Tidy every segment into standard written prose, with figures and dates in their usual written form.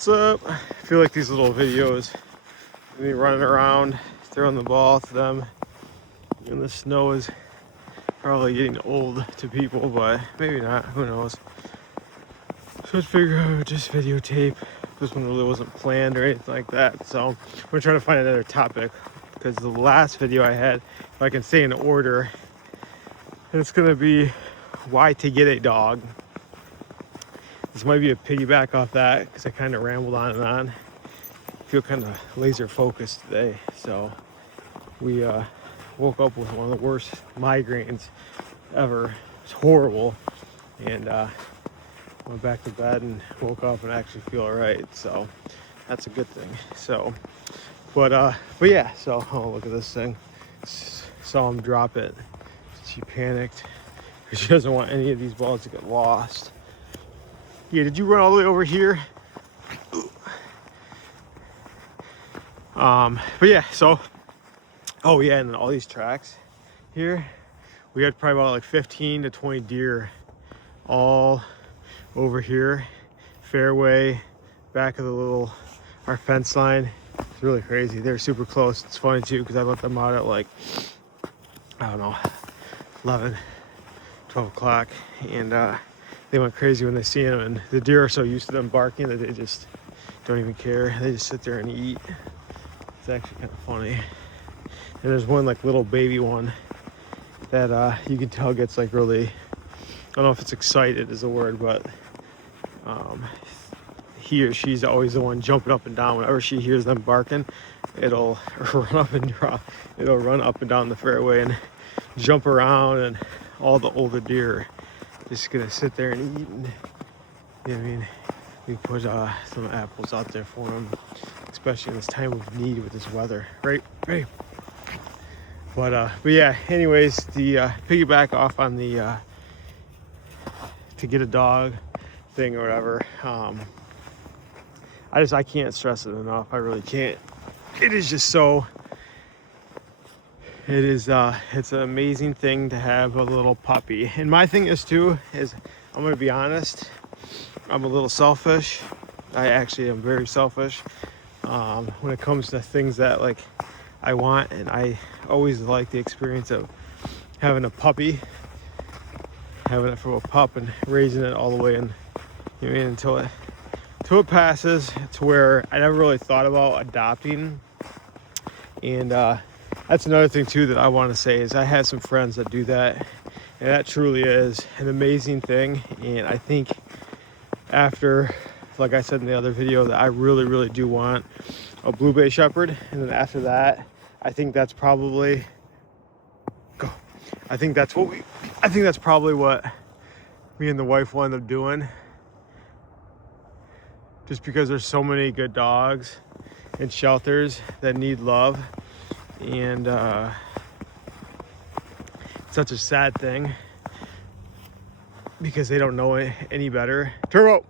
What's up? I feel like these little videos, me running around, throwing the ball to them, and the snow is probably getting old to people, but maybe not, who knows. So I figured I would just videotape. This one really wasn't planned or anything like that, so I'm gonna try to find another topic, because the last video I had, if I can say in order, it's gonna be why to get a dog. This might be a piggyback off that, because I kind of rambled on and on. I feel kind of laser focused today, so we woke up with one of the worst migraines ever. It's horrible, and went back to bed and woke up and actually feel all right, so that's a good thing. So but yeah, so oh, look at this thing. Saw him drop it. She panicked because she doesn't want any of these balls to get lost. Yeah, did you run all the way over here? But yeah, so oh yeah, and all these tracks here, we had probably about like 15 to 20 deer all over here, fairway, back of the little our fence line. It's really crazy. They're super close. It's funny too, because I let them out at like, I don't know, 11 12 o'clock, and they went crazy when they see them, and the deer are so used to them barking that they just don't even care. They just sit there and eat. It's actually kind of funny. And there's one like little baby one that you can tell gets like really, I don't know if it's excited is the word, but he or she's always the one jumping up and down. Whenever she hears them barking, it'll run up and down the fairway and jump around, and all the older deer just gonna sit there and eat. And you know what I mean, we put some apples out there for them, especially in this time of need with this weather, right? But yeah, anyways, the piggyback off on the to get a dog thing or whatever, I can't stress it enough. I really can't. It is just so, it's an amazing thing to have a little puppy. And my thing is too, is I'm gonna be honest, I'm a little selfish. I actually am very selfish when it comes to things that like I want, and I always like the experience of having a puppy, having it from a pup and raising it all the way, and you know, until it passes. It's where I never really thought about adopting. And that's another thing too that I want to say is I had some friends that do that, and that truly is an amazing thing. And I think after, like I said in the other video, that I really do want a blue bay shepherd, and then after that I think that's probably what me and the wife will end up doing, just because there's so many good dogs and shelters that need love, and it's such a sad thing because they don't know any better. Turbo!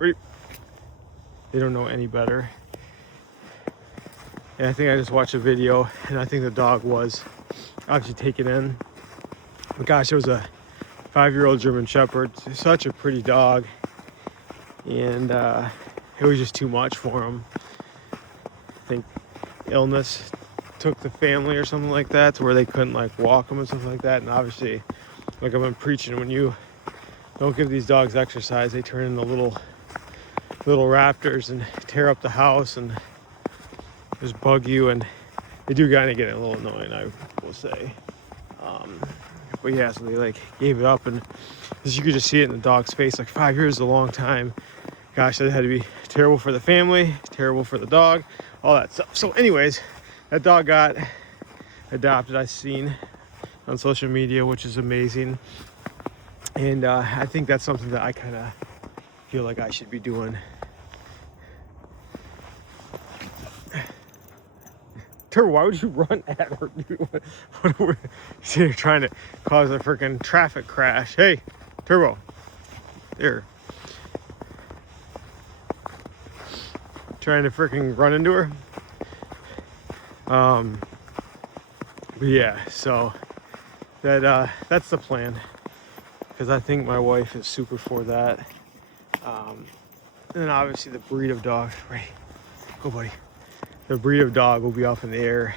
They don't know any better. And I think I just watched a video, and I think the dog was obviously taken in. But gosh, it was a 5-year-old German Shepherd. Such a pretty dog. And it was just too much for him. I think illness took the family or something like that, to where they couldn't like walk him and stuff like that. And obviously, like I've been preaching, when you don't give these dogs exercise, they turn into little raptors and tear up the house and just bug you, and they do kind of get a little annoying, I will say. But yeah, so they like gave it up, and as you could just see it in the dog's face, like 5 years is a long time. Gosh, that had to be terrible for the family, terrible for the dog, all that stuff. So anyways, that dog got adopted, I've seen on social media, which is amazing. And I think that's something that I kind of feel like I should be doing. Turbo, why would you run at her? You're trying to cause a freaking traffic crash. Hey, Turbo. There. Trying to freaking run into her. But yeah, so that's the plan, because I think my wife is super for that. And then obviously the breed of dog, right? Go, buddy. The breed of dog will be up in the air.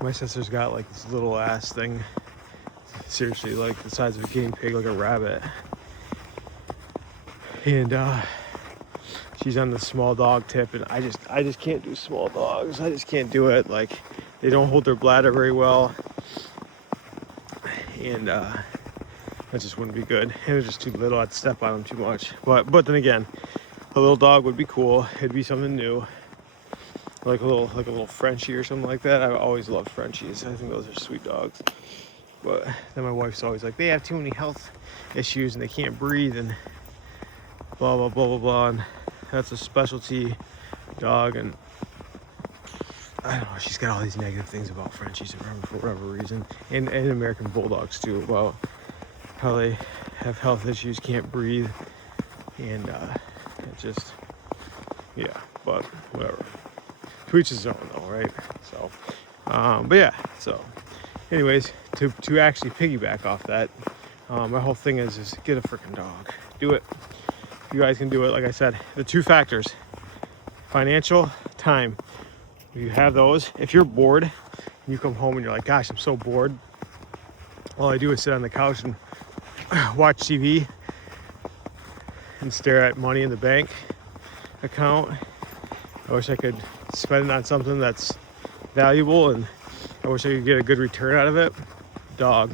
My sister's got like this little ass thing, seriously, like the size of a guinea pig, like a rabbit. And she's on the small dog tip, and I just can't do small dogs. I just can't do it. Like, they don't hold their bladder very well, and that just wouldn't be good. And they're just too little. I'd step on them too much. But then again, a little dog would be cool. It'd be something new, like a little Frenchie or something like that. I always loved Frenchies. I think those are sweet dogs. But then my wife's always like, they have too many health issues and they can't breathe and blah blah blah blah blah. And that's a specialty dog, and I don't know, she's got all these negative things about Frenchies for whatever reason, and American Bulldogs too, about how they have health issues, can't breathe, and it just, yeah, but whatever. To each his own though, right? So, but yeah, so anyways, to actually piggyback off that, my whole thing is get a freaking dog. Do it. You guys can do it. Like I said, the two factors: financial, time. If you have those, if you're bored and you come home and you're like, gosh, I'm so bored, all I do is sit on the couch and watch TV and stare at money in the bank account. I wish I could spend it on something that's valuable, and I wish I could get a good return out of it. Dog.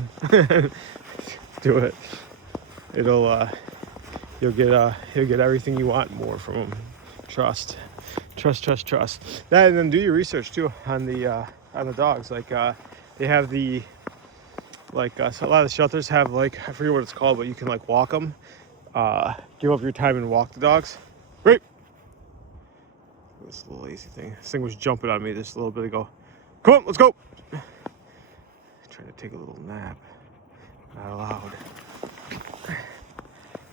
Do it. You'll get everything you want more from them. Trust. That, and then do your research too on the dogs. Like they have the, like so a lot of the shelters have, like, I forget what it's called, but you can like walk them. Give up your time and walk the dogs. Right. This little lazy thing. This thing was jumping on me just a little bit ago. Come on, let's go. Trying to take a little nap. Not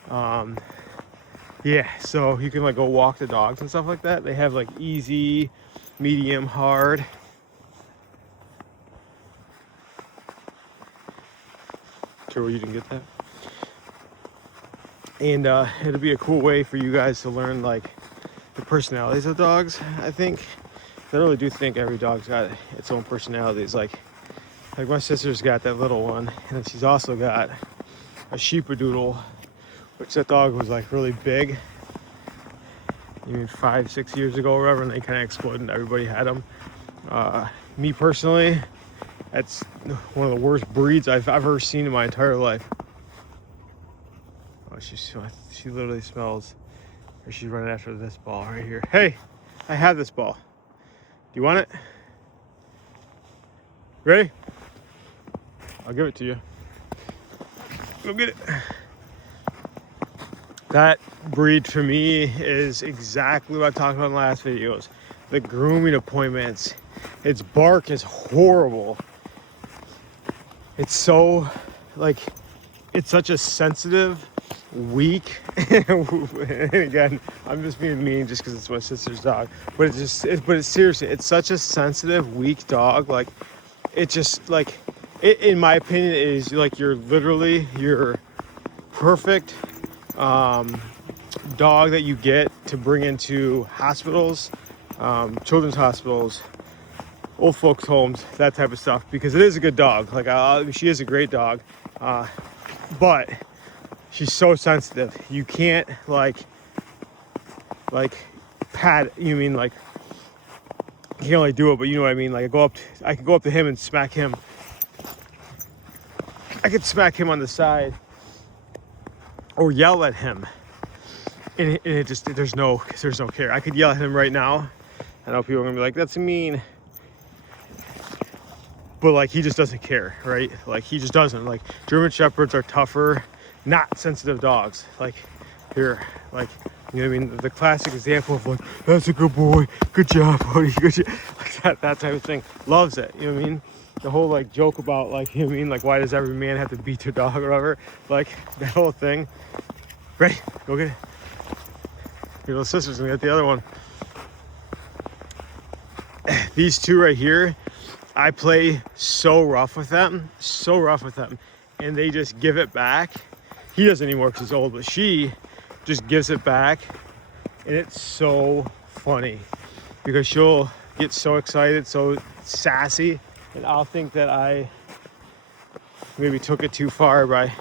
allowed. Yeah, so you can like go walk the dogs and stuff like that. They have like easy, medium, hard. Sure, you didn't get that. And it'll be a cool way for you guys to learn like the personalities of dogs. I think I really do think every dog's got its own personalities. Like my sister's got that little one, and then she's also got a sheepadoodle, which that dog was like really big. I mean, 5-6 years ago or whatever, and they kind of exploded and everybody had them. Me personally, that's one of the worst breeds I've ever seen in my entire life. Oh, she literally smells, or she's running after this ball right here. Hey, I have this ball. Do you want it? Ready? I'll give it to you. Go get it. That breed for me is exactly what I talked about in the last videos. The grooming appointments. Its bark is horrible. It's so, like, it's such a sensitive, weak, and again, I'm just being mean just because it's my sister's dog, but it's seriously, it's such a sensitive, weak dog. Like, it just, like, in my opinion, it is like your perfect dog that you get to bring into hospitals, children's hospitals, old folks homes, that type of stuff, because it is a good dog. Like, she is a great dog, but she's so sensitive. You can't like pat, you mean, like, you can't really do it, but you know what I mean. Like, I could go up to him and smack him. I could smack him on the side or yell at him, and it just, there's no care. I could yell at him right now. I know people are gonna be like, that's mean, but like, he just doesn't care, right? Like, he just doesn't. Like, German Shepherds are tougher, not sensitive dogs. Like, they're like, you know what I mean? The classic example of like, that's a good boy, good job, buddy, good job. Like that type of thing. Loves it, you know what I mean? The whole like joke about, like, you know what I mean, like, why does every man have to beat their dog or whatever? Like, that whole thing. Ready? Go get it. Your little sister's gonna get the other one. These two right here, I play so rough with them, and they just give it back. He doesn't anymore because he's old, but she just gives it back. And it's so funny because she'll get so excited, so sassy, and I'll think that I maybe took it too far by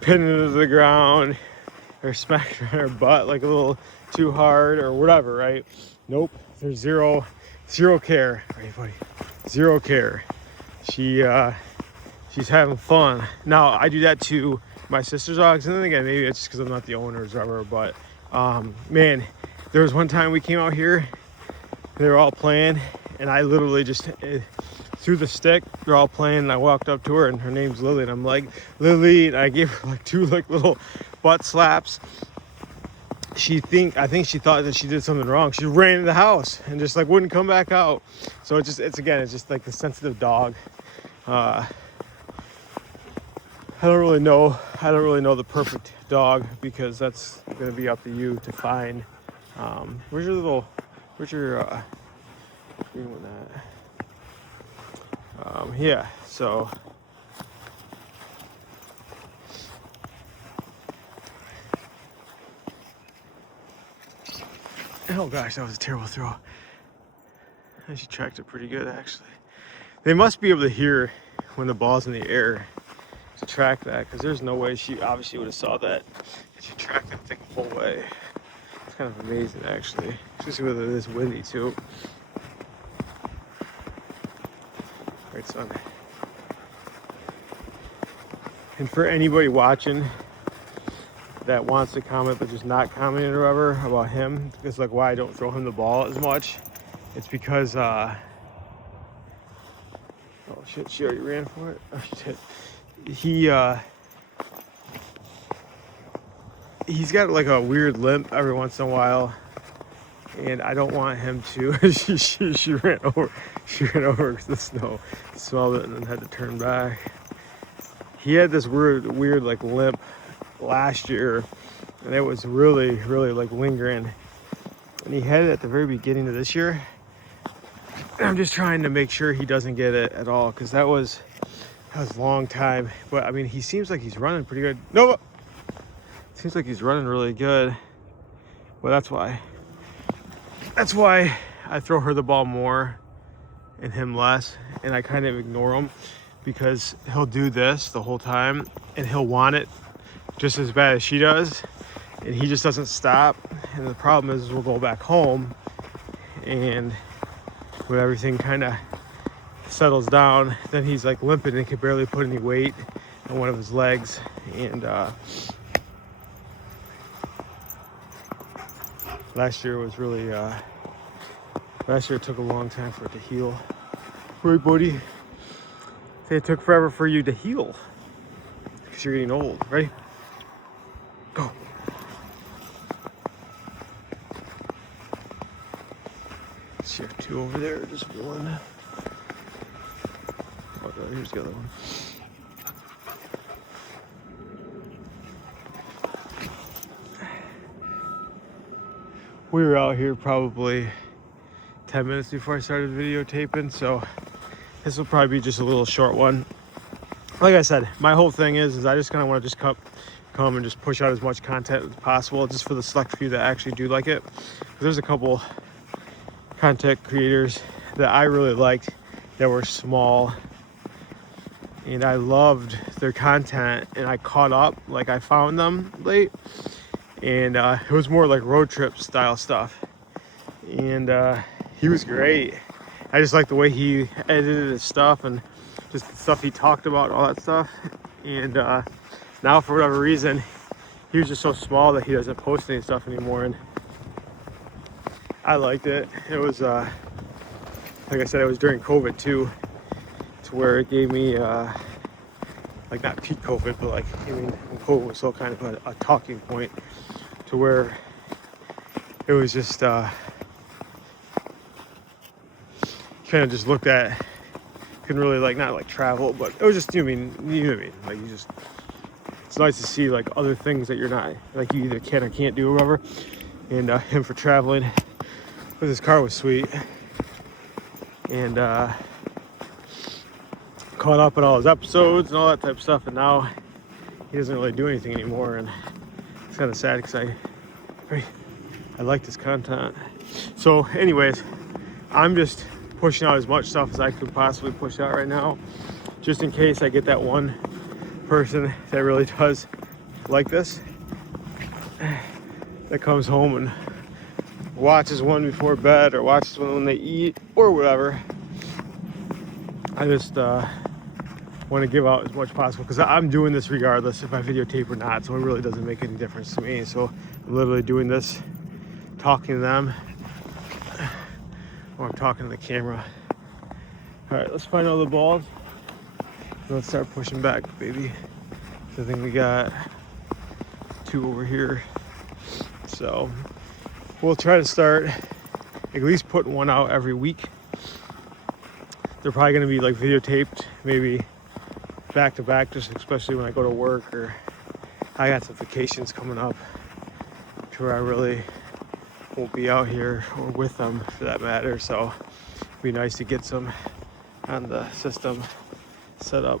pinning it to the ground or smacking her in her butt like a little too hard or whatever, right? Nope, there's zero care, right, buddy? Zero care. She's having fun. Now I do that to my sister's dogs, and then again, maybe it's just because I'm not the owner or whatever, but man, there was one time we came out here, they were all playing, and I literally just threw the stick. They're all playing, and I walked up to her, and her name's Lily, and I'm like, Lily, and I gave her like two like little butt slaps. I think she thought that she did something wrong. She ran in the house and just like wouldn't come back out. So it's just like the sensitive dog. I don't really know the perfect dog, because that's gonna be up to you to find. Where's your green one at? Yeah, so oh gosh, that was a terrible throw. And she tracked it pretty good, actually. They must be able to hear when the ball's in the air to track that, because there's no way she obviously would have saw that. She tracked that thing the whole way. It's kind of amazing, actually, especially with it is windy too. Right, son. And for anybody watching that wants to comment but just not commenting or whatever about him, it's like why I don't throw him the ball as much. It's because oh shit, she already ran for it. Oh shit. He's got like a weird limp every once in a while, and I don't want him to she ran over the snow, smelled it, and then had to turn back. He had this weird like limp last year, and it was really like lingering, and he had it at the very beginning of this year. I'm just trying to make sure he doesn't get it at all, because that was a long time. But I mean, he seems like he's running pretty good. No, seems like he's running really good. Well, that's why I throw her the ball more and him less, and I kind of ignore him, because he'll do this the whole time and he'll want it just as bad as she does, and he just doesn't stop. And the problem is we'll go back home, and when everything kind of settles down, then he's like limping and can barely put any weight on one of his legs. And last year was really last year it took a long time for it to heal. Right, buddy? Say it took forever for you to heal because you're getting old. Ready? Go. So you have two over there, just one. Oh, no, here's the other one. We were out here probably 10 minutes before I started videotaping, so this will probably be just a little short one. Like I said, my whole thing is I just kind of want to just come and just push out as much content as possible, just for the select few that actually do like it. There's a couple content creators that I really liked that were small, and I loved their content, and I caught up. Like, I found them late, and it was more like road trip style stuff, and he was great. I just like the way he edited his stuff and just the stuff he talked about, all that stuff. And now for whatever reason, he was just so small that he doesn't post any stuff anymore, and I liked it. It was like I said, it was during COVID too, to where it gave me like not peak COVID, but like, I mean, when COVID was still kind of a talking point, to where it was just kind of just looked at, couldn't really like, not like travel, but it was just, you know what I mean, like, you just, it's nice to see like other things that you're not, like, you either can or can't do or whatever. And him for traveling with his car was sweet, and caught up on all his episodes and all that type of stuff. And now he doesn't really do anything anymore, and It's kind of sad because I like this content. So anyways, I'm just pushing out as much stuff as I could possibly push out right now, just in case I get that one person that really does like this, that comes home and watches one before bed or watches one when they eat or whatever. I just want to give out as much possible because I'm doing this regardless if I videotape or not, so it really doesn't make any difference to me. So I'm literally doing this, talking to them, or I'm talking to the camera. All right, let's find all the balls. Let's start pushing back, baby. So I think we got 2 over here. So we'll try to start at least putting 1 out every week. They're probably gonna be like videotaped, maybe back to back, just especially when I go to work or I got some vacations coming up to where I really won't be out here or with them for that matter. So it'd be nice to get some on the system set up.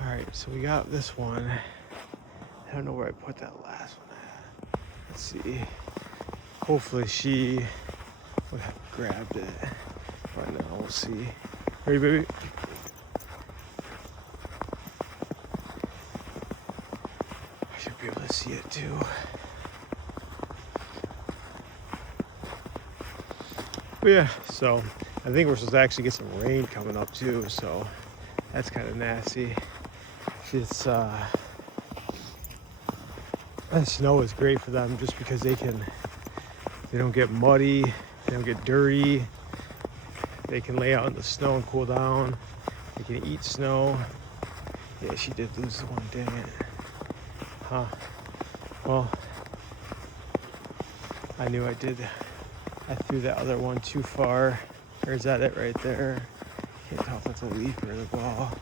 All right, so we got this one. I don't know where I put that last one at. Let's see. Hopefully she would have grabbed it right now. We'll see. Ready, baby? I should be able to see it too. But yeah, so I think we're supposed to actually get some rain coming up too, so that's kind of nasty. It's that snow is great for them just because they don't get muddy, they don't get dirty, they can lay out in the snow and cool down, they can eat snow. Yeah, she did lose the one, dang it. Huh. Well, I knew I did. I threw that other one too far. Or is that it right there? Can't tell if that's a leaf or the ball.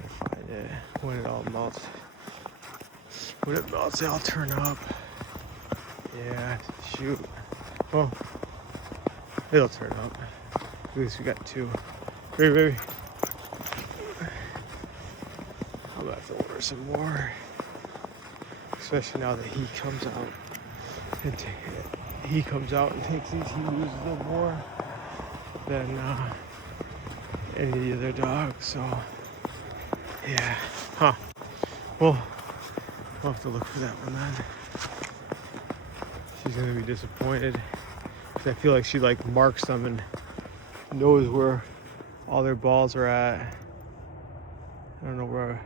I'll find it when it all melts. When it melts, it'll turn up. Yeah, shoot. Well, it'll turn up. At least we got 2. Baby. I'm gonna have to order some more. Especially now that he comes out. He comes out and takes these, he loses them more than any other dog. So, yeah. Huh. Well, we'll have to look for that one then. She's gonna be disappointed because I feel like she like marks them and knows where all their balls are at. I don't know where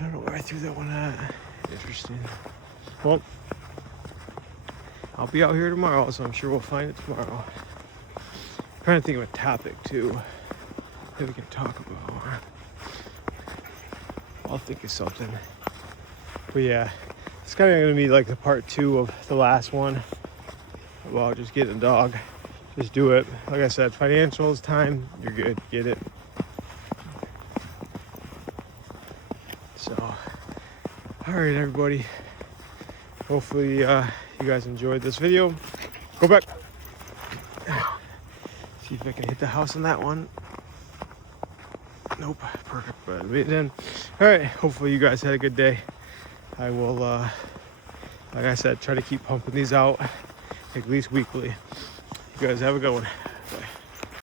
I threw that one at. Interesting. Well, I'll be out here tomorrow, so I'm sure we'll find it tomorrow. I'm trying to think of a topic too that we can talk about. I'll think of something. But yeah, it's kind of going to be like the part 2 of the last one about just getting a dog. Just do it. Like I said, financials, time, you're good. Get it. So, all right, everybody. Hopefully you guys enjoyed this video. Go back. See if I can hit the house on that one. Nope. Perfect. But it didn't. All right. Hopefully you guys had a good day. I will, like I said, try to keep pumping these out at least weekly. You guys have a good one.